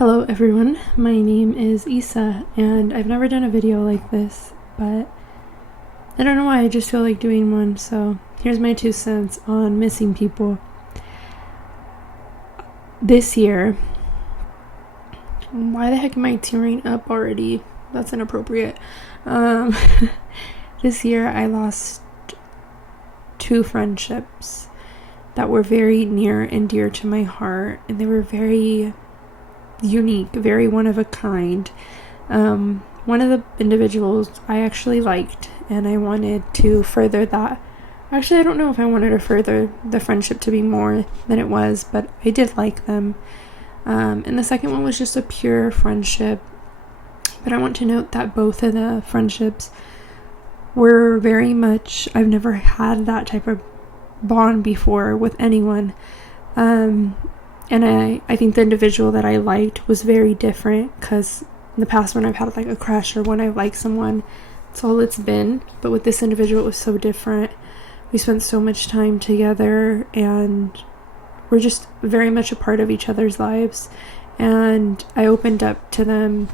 Hello everyone, my name is Isa, and I've never done a video like this, but I don't know why, I just feel like doing one, so here's my 2 cents on missing people. This year, why the heck am I tearing up already? That's inappropriate. This year I lost 2 friendships that were very near and dear to my heart, and they were very unique, very one of a kind. One of the individuals I actually liked, and I wanted to further that. Actually, I don't know if I wanted to further the friendship to be more than it was, but I did like them. And the second one was just a pure friendship. But I want to note that both of the friendships were very much, I've never had that type of bond before with anyone. And I think the individual that I liked was very different, because in the past when I've had like a crush or when I've liked someone, it's all it's been. But with this individual, it was so different. We spent so much time together, and we're just very much a part of each other's lives. And I opened up to them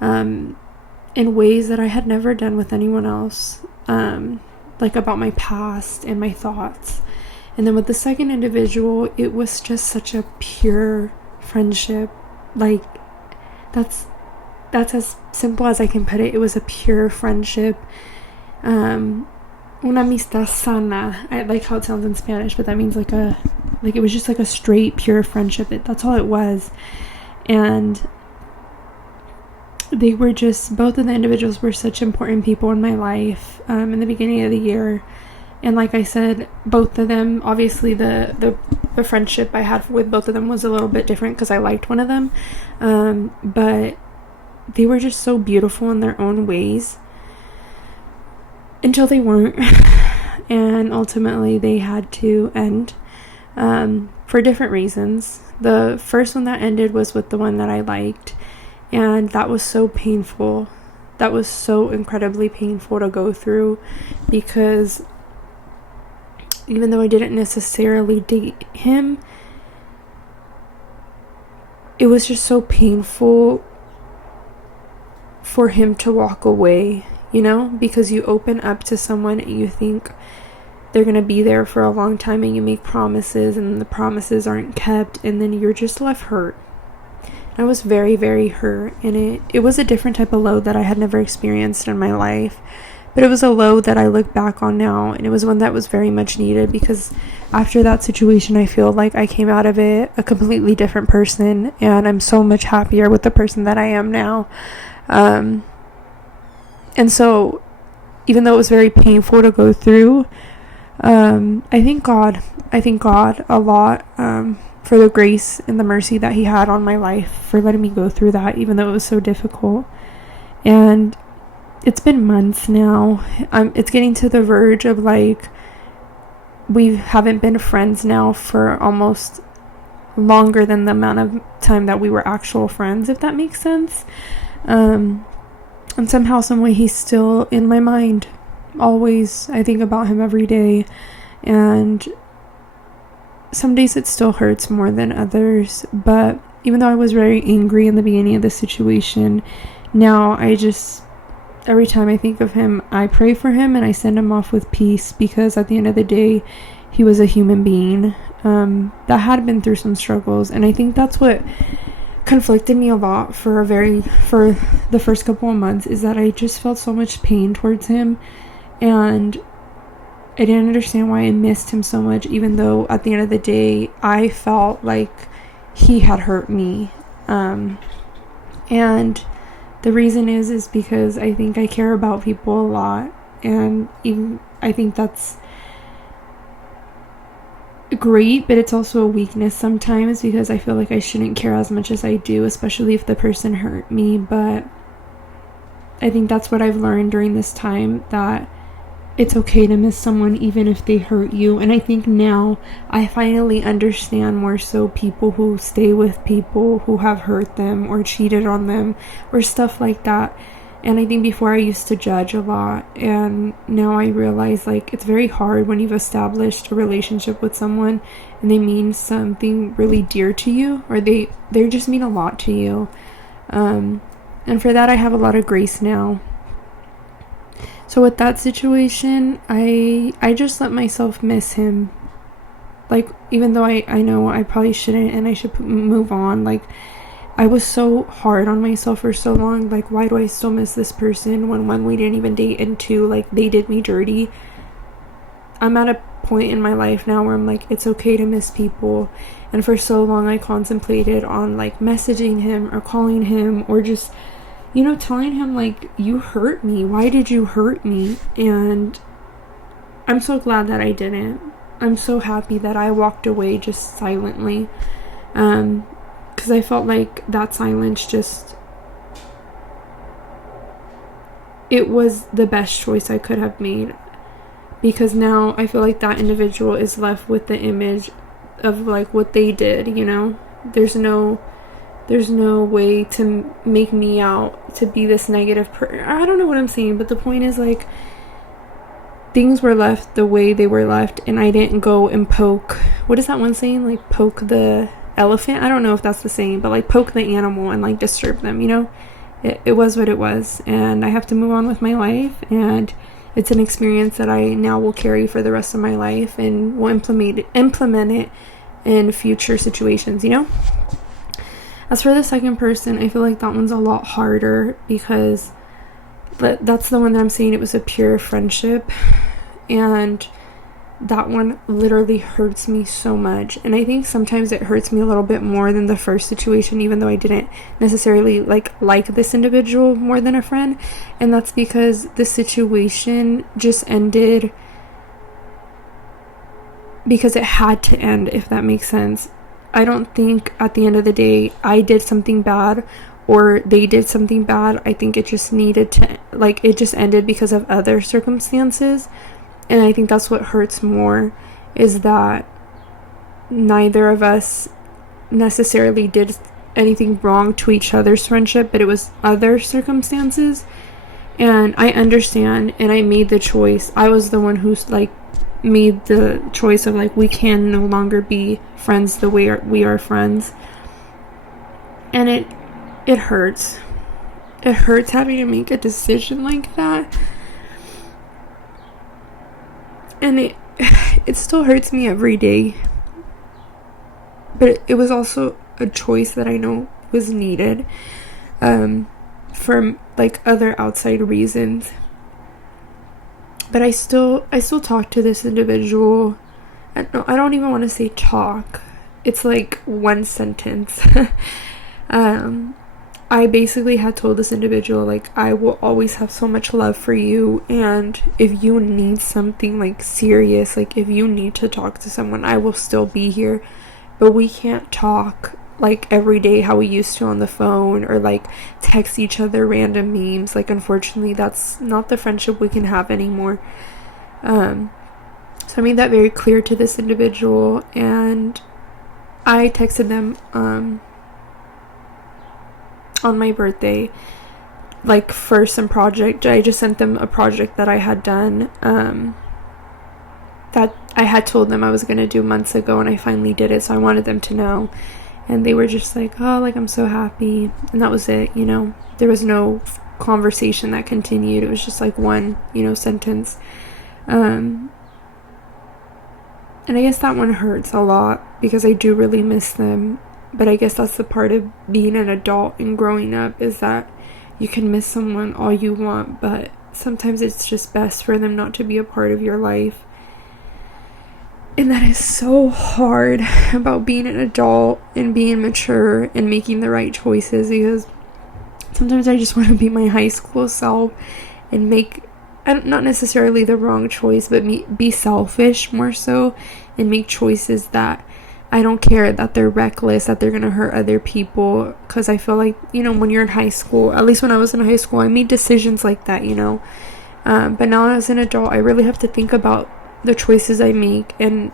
in ways that I had never done with anyone else, like about my past and my thoughts. And then with the second individual, it was just such a pure friendship. Like, that's as simple as I can put it. It was a pure friendship. Una amistad sana. I like how it sounds in Spanish, but that means like it was just like a straight, pure friendship. That's all it was. And they were just, both of the individuals were such important people in my life in the beginning of the year. And like I said, both of them, obviously the friendship I had with both of them was a little bit different because I liked one of them. But they were just so beautiful in their own ways until they weren't. And ultimately they had to end for different reasons. The first one that ended was with the one that I liked. And that was so painful. That was so incredibly painful to go through, because even though I didn't necessarily date him, it was just so painful for him to walk away, because you open up to someone and you think they're going to be there for a long time, and you make promises and the promises aren't kept, and then you're just left hurt. I was very, very hurt, and it was a different type of load that I had never experienced in my life. But it was a load that I look back on now, and it was one that was very much needed, because after that situation, I feel like I came out of it a completely different person, and I'm so much happier with the person that I am now. And so, even though it was very painful to go through, I thank God a lot for the grace and the mercy that he had on my life for letting me go through that, even though it was so difficult. And it's been months now. It's getting to the verge of like, we haven't been friends now for almost longer than the amount of time that we were actual friends, if that makes sense. And somehow, some way, he's still in my mind. Always, I think about him every day. And some days it still hurts more than others. But even though I was very angry in the beginning of the situation, now every time I think of him, I pray for him and I send him off with peace, because at the end of the day, he was a human being that had been through some struggles. And I think that's what conflicted me a lot for the first couple of months, is that I just felt so much pain towards him, and I didn't understand why I missed him so much, even though at the end of the day, I felt like he had hurt me. And the reason is because I think I care about people a lot, and even I think that's great, but it's also a weakness sometimes, because I feel like I shouldn't care as much as I do, especially if the person hurt me. But I think that's what I've learned during this time, that it's okay to miss someone even if they hurt you. And I think now I finally understand more so people who stay with people who have hurt them or cheated on them or stuff like that. And I think before I used to judge a lot, and now I realize like it's very hard when you've established a relationship with someone and they mean something really dear to you, or they just mean a lot to you. And for that I have a lot of grace now. So with that situation, I just let myself miss him. Like, even though I know I probably shouldn't and I should move on, like, I was so hard on myself for so long. Like, why do I still miss this person when, one, we didn't even date, and two, like, they did me dirty. I'm at a point in my life now where I'm like, it's okay to miss people. And for so long I contemplated on like messaging him or calling him, or just, you know, telling him like, you hurt me, why did you hurt me? And I'm so glad that I didn't. I'm so happy that I walked away just silently, because I felt like that silence just, it was the best choice I could have made. Because now I feel like that individual is left with the image of like what they did, you know? There's no way to make me out to be this negative I don't know what I'm saying, but the point is like, things were left the way they were left, and I didn't go and poke, what is that one saying? Like, poke the elephant? I don't know if that's the saying, but like poke the animal and like disturb them, you know? It was what it was, and I have to move on with my life, and it's an experience that I now will carry for the rest of my life, and will implement it in future situations, you know? As for the second person, I feel like that one's a lot harder, because that's the one that I'm saying it was a pure friendship, and that one literally hurts me so much. And I think sometimes it hurts me a little bit more than the first situation, even though I didn't necessarily like this individual more than a friend. And that's because the situation just ended because it had to end, if that makes sense. I don't think at the end of the day I did something bad or they did something bad. I think it just needed to, like, it just ended because of other circumstances. And I think that's what hurts more, is that neither of us necessarily did anything wrong to each other's friendship, but it was other circumstances. And I understand, and I made the choice. I was the one who's like made the choice of like, we can no longer be friends the way we are friends. And it hurts. It hurts having to make a decision like that. And it still hurts me every day. But it was also a choice that I know was needed, for like other outside reasons. But I still talk to this individual. I don't even want to say talk. It's like one sentence. I basically had told this individual, like, I will always have so much love for you, and if you need something like serious, like if you need to talk to someone, I will still be here. But we can't talk like every day how we used to on the phone, or like text each other random memes. Like, unfortunately, that's not the friendship we can have anymore. So I made that very clear to this individual, and I texted them on my birthday, like, for some project. I just sent them a project that I had done, that I had told them I was going to do months ago, and I finally did it, so I wanted them to know. And they were just like, oh, like, I'm so happy. And that was it, you know. There was no conversation that continued. It was just like one, you know, sentence. And I guess that one hurts a lot, because I do really miss them. But I guess that's the part of being an adult and growing up, is that you can miss someone all you want, but sometimes it's just best for them not to be a part of your life. And that is so hard about being an adult and being mature and making the right choices, because sometimes I just want to be my high school self and make, not necessarily the wrong choice, but be selfish more so, and make choices that I don't care that they're reckless, that they're going to hurt other people. Because I feel like, you know, when you're in high school, at least when I was in high school, I made decisions like that, you know. But now as an adult, I really have to think about the choices I make and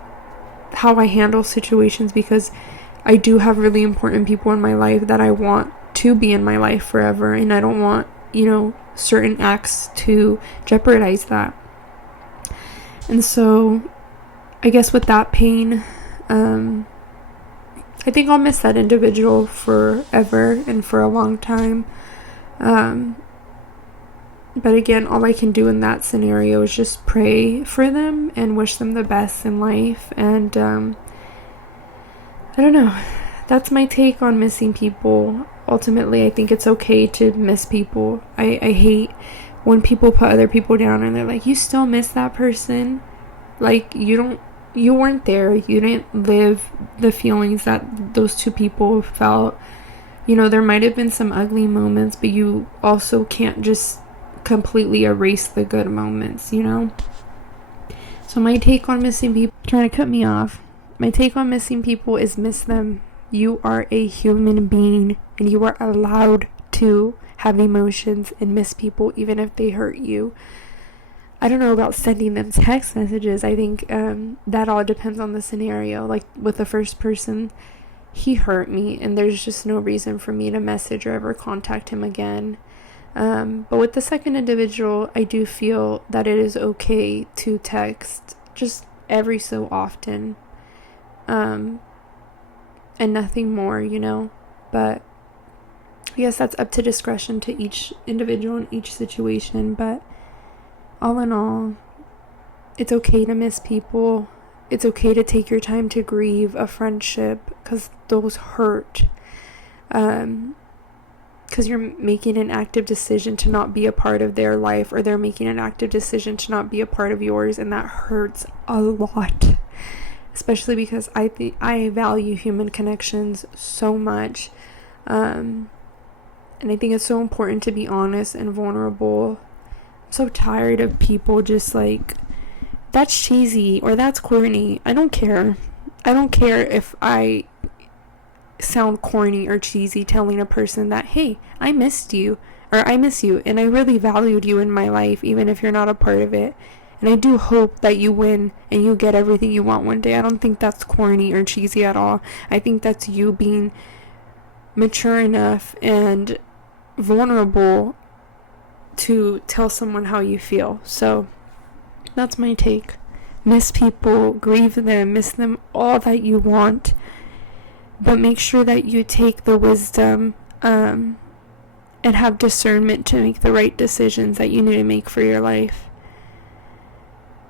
how I handle situations, because I do have really important people in my life that I want to be in my life forever, and I don't want certain acts to jeopardize that. And so I guess with that pain, I think I'll miss that individual forever and for a long time. But again, all I can do in that scenario is just pray for them and wish them the best in life. And I don't know. That's my take on missing people. Ultimately, I think it's okay to miss people. I hate when people put other people down and they're like, you still miss that person? Like, you weren't there. You didn't live the feelings that those two people felt. There might have been some ugly moments, but you also can't just completely erase the good moments. So my take on missing people, trying to cut me off, my take on missing people is miss them. You are a human being, and you are allowed to have emotions and miss people even if they hurt you. I don't know about sending them text messages. I think that all depends on the scenario. Like with the first person, he hurt me, and there's just no reason for me to message or ever contact him again. But with the second individual, I do feel that it is okay to text just every so often. And nothing more, but I guess that's up to discretion to each individual in each situation. But all in all, it's okay to miss people. It's okay to take your time to grieve a friendship, because those hurt. Because you're making an active decision to not be a part of their life, or they're making an active decision to not be a part of yours, and that hurts a lot. Especially because I value human connections so much. And I think it's so important to be honest and vulnerable. I'm so tired of people just like, that's cheesy or that's corny. I don't care. I don't care if I sound corny or cheesy telling a person that, hey, I missed you, or I miss you, and I really valued you in my life, even if you're not a part of it. And I do hope that you win and you get everything you want one day. I don't think that's corny or cheesy at all. I think that's you being mature enough and vulnerable to tell someone how you feel. So that's my take. Miss people, grieve them, miss them all that you want. But make sure that you take the wisdom and have discernment to make the right decisions that you need to make for your life.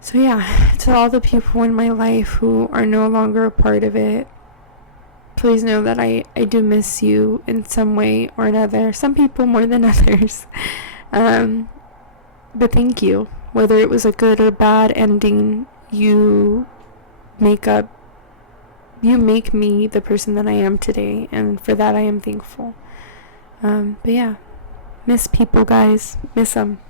So yeah, to all the people in my life who are no longer a part of it, please know that I do miss you in some way or another. Some people more than others. But thank you. Whether it was a good or bad ending, you make me the person that I am today, and for that I am thankful. But yeah, miss people, guys. Miss them.